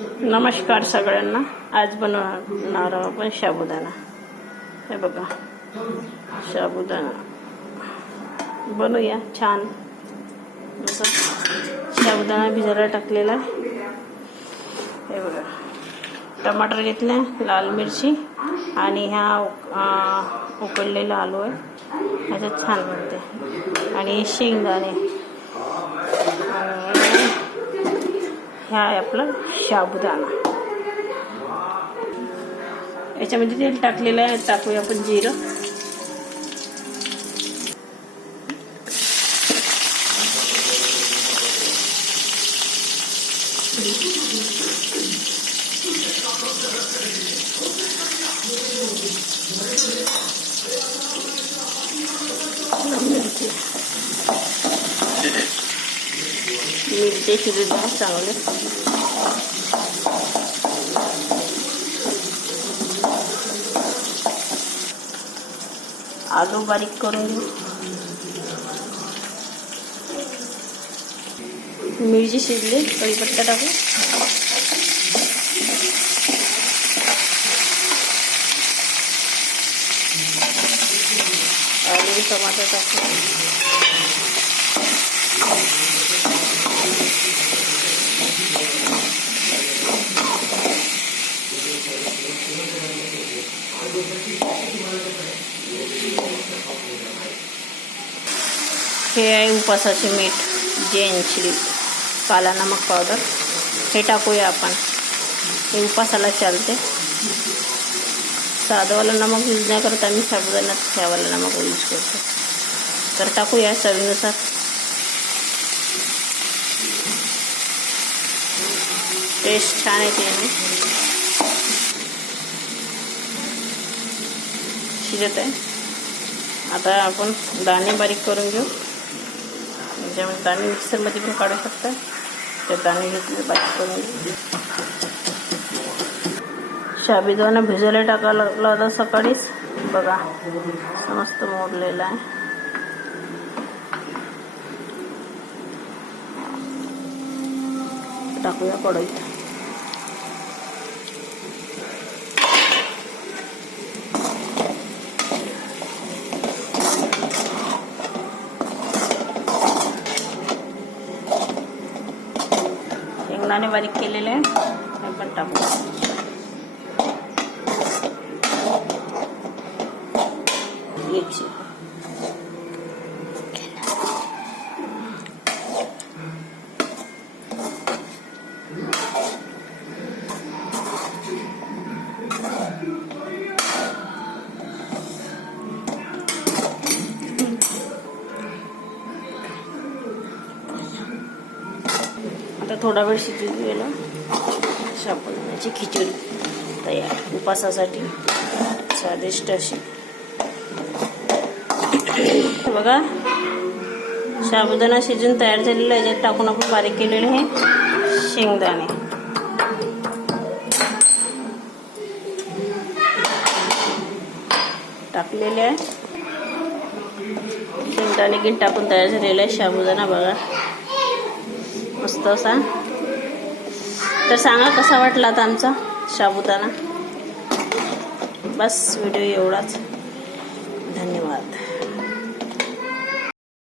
नमस्कार सगळ्यांना. आज बनवणार आपण साबुदाणा हे बघा. साबुदाणा बनवूया. छान. जसं साबुदाणा भिजायला टाकलेला. आहे हे बघा. टमाटर घेतले लाल मिरची आणि ह्या अं, उकडलेला आलू आहे. ह्याच्यात छान बनते. आणि शेंगदाणे. ह्या आहे आपलं साबुदाणा याच्यामध्ये तेल टाकलेलं आहे टाकूया आपण जिरं मिरची मिरची शिजू द्या चांगले आलू बारीक करून घेऊ मिरची शिजली कढीपत्ता टाकू आलू टमाटर टाकू हे आहे उपासाचे मीठ जैन चिली काला नमक पावडर हे टाकूया आपण. हे उपासाला चालते. साधवाला नमक यूज नाही करत आम्ही साबुदाण्यात ह्यावाला नमक यूज करतो. तर टाकूया चवीनुसार. टेस्ट छान येते शिजत आहे आता आपण दाणे बारीक करून घेऊ. त्याच्यामध्ये दाणे मिक्सरमध्ये पण काढू शकता. ते दाणे घेतले बारीक करून घेऊ. साबुदाणा भिजायला टाकायला लागला होता सकाळीच. बघा मस्त मोडलेला आहे. टाकूया कढईत. शेंगदाणे बारीक केलेले आहे हे पण टाकू. आता थोडा वेळ शिजून गेला साबुदाण्याची खिचडी तयार उपासासाठी स्वादिष्ट अशी. बघा साबुदाणा शिजून तयार झालेला आहे. ज्यात टाकून आपण बारीक केलेले हे शेंगदाणे. टाकलेले आहे. शेंगदाणे गिन टाकून तयार झालेला आहे. साबुदाणा बघा. मस्त असा तर सांगा कसा वाटला आता आमचा साबुदाणा बस व्हिडिओ एवढाच. धन्यवाद.